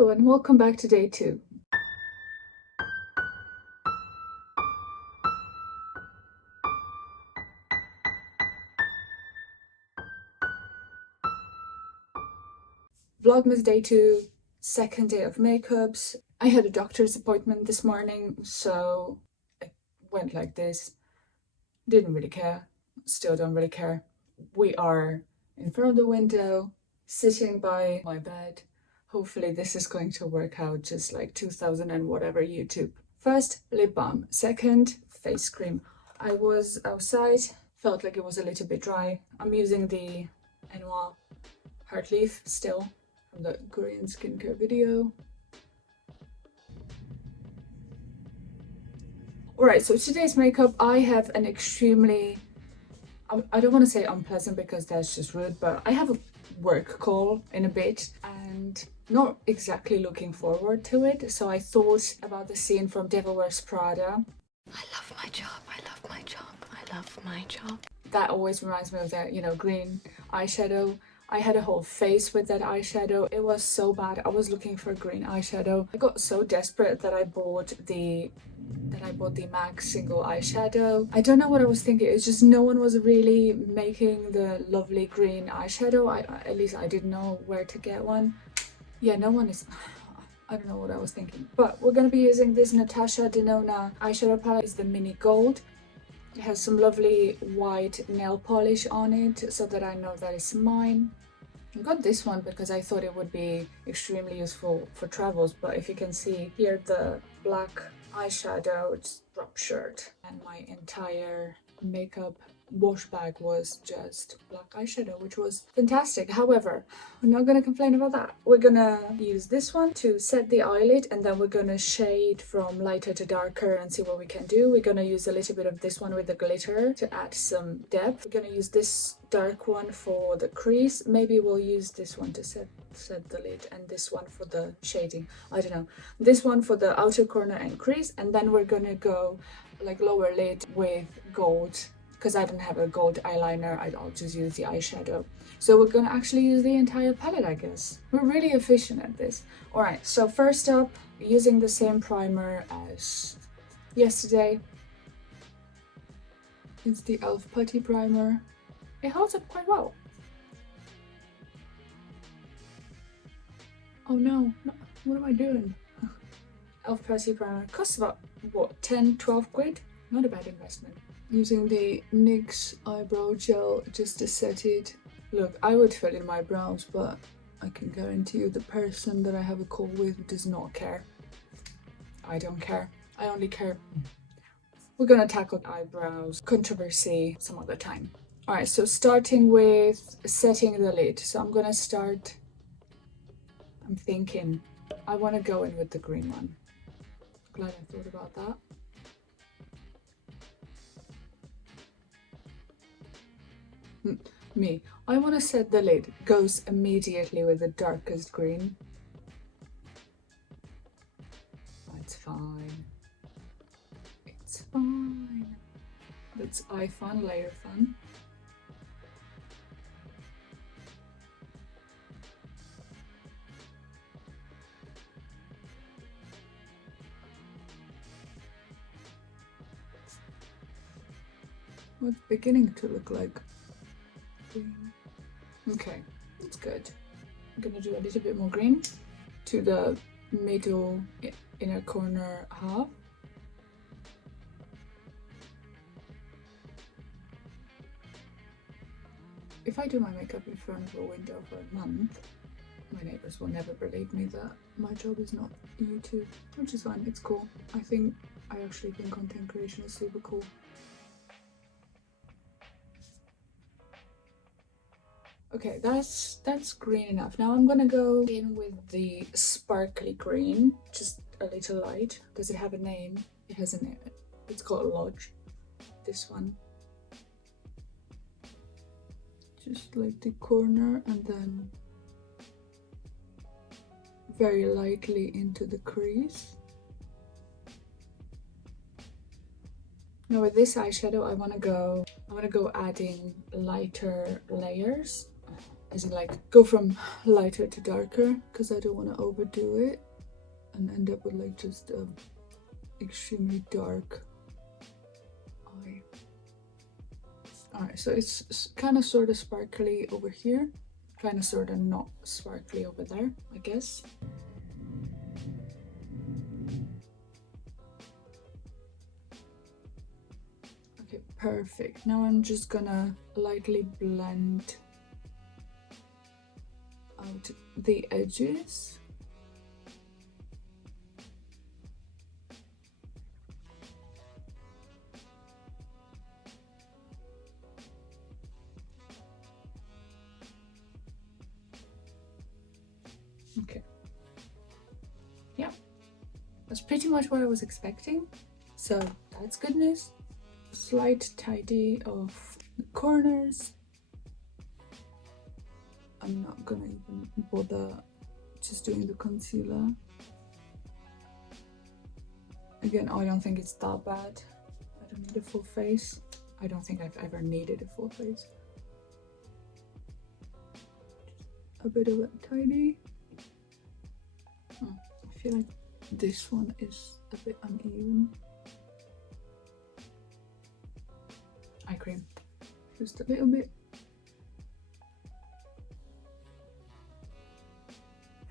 Hello and welcome back to day 2. Vlogmas day 2, second day of makeups. I had a doctor's appointment this morning, so it went like this. Didn't really care, still don't really care. We are in front of the window, sitting by my bed. Hopefully this is going to work out just like 2000 and whatever YouTube. First, lip balm. Second, face cream. I was outside, felt like it was a little bit dry. I'm using the Noir Heart Leaf still from the Korean skincare video. Alright, so today's makeup, I have an extremely, I don't want to say unpleasant because that's just rude, but I have a work call in a bit and not exactly looking forward to it. So I thought about the scene from Devil Wears Prada. I love my job, I love my job, I love my job. That always reminds me of that, green eyeshadow. I had a whole face with that eyeshadow. It was so bad. I was looking for green eyeshadow. I got so desperate that I bought the MAC single eyeshadow. I don't know what I was thinking. It's just no one was really making the lovely green eyeshadow. At least I didn't know where to get one. Yeah, no one is. I don't know what I was thinking. But we're going to be using this Natasha Denona eyeshadow palette. It's the mini gold. It has some lovely white nail polish on it so that I know that it's mine. I got this one because I thought it would be extremely useful for travels, but if you can see here, the black eyeshadow, it's ruptured, and my entire makeup wash bag was just black eyeshadow, which was fantastic. However, I'm not gonna complain about that. We're gonna use this one to set the eyelid, and then we're gonna shade from lighter to darker and see what we can do. We're gonna use a little bit of this one with the glitter to add some depth. We're gonna use this dark one for the crease. Maybe we'll use this one to set the lid, and this one for the shading. I don't know. This one for the outer corner and crease, and then we're gonna go like lower lid with gold. Because I don't have a gold eyeliner, I'll just use the eyeshadow. So we're gonna actually use the entire palette, I guess. We're really efficient at this. Alright, so first up, using the same primer as yesterday. It's the e.l.f. Putty Primer. It holds up quite well. Oh no, what am I doing? e.l.f. Putty Primer costs about, what, 10-12 quid? Not a bad investment. Using the NYX eyebrow gel just to set it. Look, I would fill in my brows, but I can guarantee you the person that I have a call with does not care. I don't care. I only care. We're gonna tackle eyebrows controversy some other time. Alright, so starting with setting the lid. So I'm gonna start, I'm thinking, I want to go in with the green one. Glad I thought about that. Me. I want to set the lid. Goes immediately with the darkest green. It's fine. It's fine. That's eye fun, layer fun. Well, it's beginning to look like green. Okay, that's good. I'm gonna do a little bit more green to the middle inner corner half. If I do my makeup in front of a window for a month, my neighbors will never believe me that my job is not YouTube, which is fine, it's cool. I actually think content creation is super cool. Okay, that's green enough. Now I'm gonna go in with the sparkly green, just a little light. Does it have a name? It has a name. It's called Lodge. This one. Just like the corner, and then very lightly into the crease. Now with this eyeshadow, I wanna go adding lighter layers. as in like go from lighter to darker, because I don't want to overdo it and end up with like just a extremely dark eye. Alright, so it's kind of sort of sparkly over here, kind of sort of not sparkly over there, I guess. Okay, perfect. Now I'm just gonna lightly blend out the edges. Okay. Yeah, that's pretty much what I was expecting. So that's good news. Slight tidy of the corners. I'm not gonna even bother just doing the concealer. Again, I don't think it's that bad. I don't need a full face. I don't think I've ever needed a full face. A bit of a tidy. I feel like this one is a bit uneven. Eye cream, just a little bit.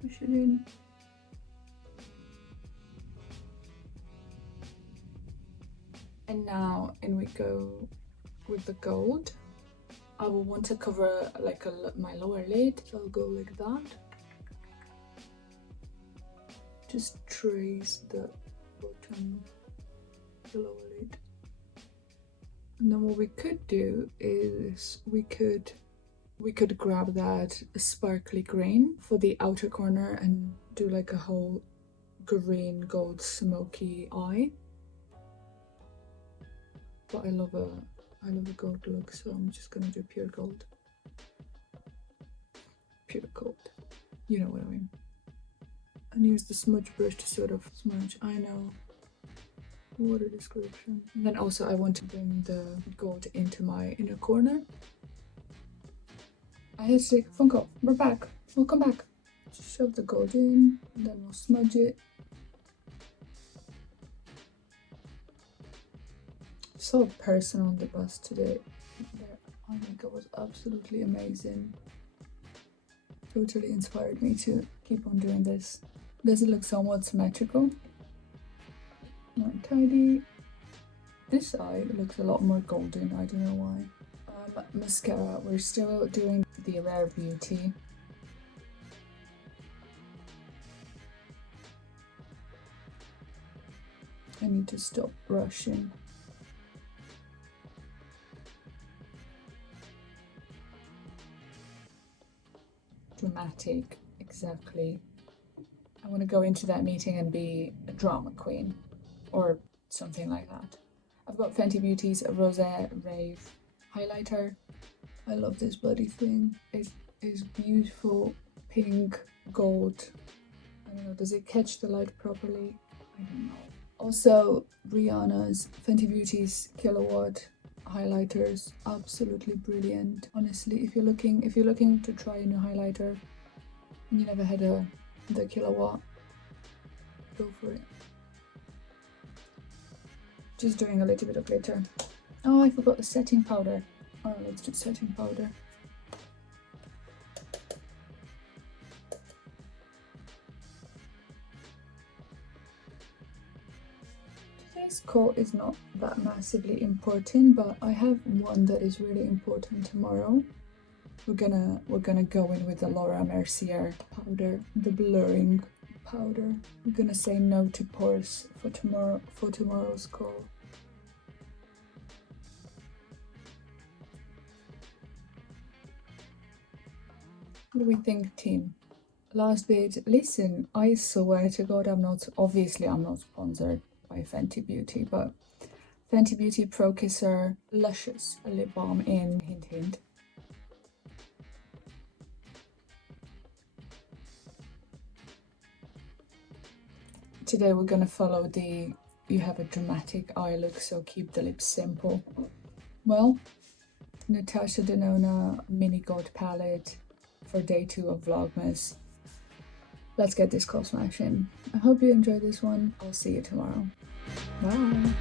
Push it in. And now in we go with the gold. I will want to cover like my lower lid, so I'll go like that. Just trace the bottom, the lower lid. And then what we could do is we could grab that sparkly green for the outer corner and do like a whole green gold smoky eye. But I love a gold look, so I'm just gonna do pure gold. Pure gold. You know what I mean. And use the smudge brush to sort of smudge. I know. Water description. And then also I want to bring the gold into my inner corner. I had to take a phone call. We're back. Welcome back. Just shove the gold in, and then we'll smudge it. Saw a person on the bus today. Their eye makeup was absolutely amazing. Totally inspired me to keep on doing this. Does it look somewhat symmetrical? Not tidy. This eye looks a lot more golden. I don't know why. Mascara. We're still doing the Rare Beauty. I need to stop brushing. Dramatic, exactly. I want to go into that meeting and be a drama queen or something like that. I've got Fenty Beauty's Rose Rave highlighter. I love this bloody thing. It is beautiful pink gold. I don't know, does it catch the light properly? I don't know. Also Rihanna's Fenty Beauty's Kilowatt highlighters, absolutely brilliant. Honestly, if you're looking to try a new highlighter and you never had the Kilowatt, go for it. Just doing a little bit of glitter. Oh, I forgot the setting powder. Alright, let's do setting powder. Today's coat is not that massively important, but I have one that is really important tomorrow. We're gonna go in with the Laura Mercier powder, the blurring powder. We're gonna say no to pores for tomorrow's call. What do we think, team? Last bit. Listen, I swear to God, I'm not sponsored by Fenty Beauty, but Fenty Beauty Pro Kisser Luscious Lip Balm in hint hint. Today we're gonna follow the you have a dramatic eye look, so keep the lips simple. Well, Natasha Denona Mini Gold Palette for day 2 of Vlogmas. Let's get this call smash in. I hope you enjoyed this one. I'll see you tomorrow. Bye.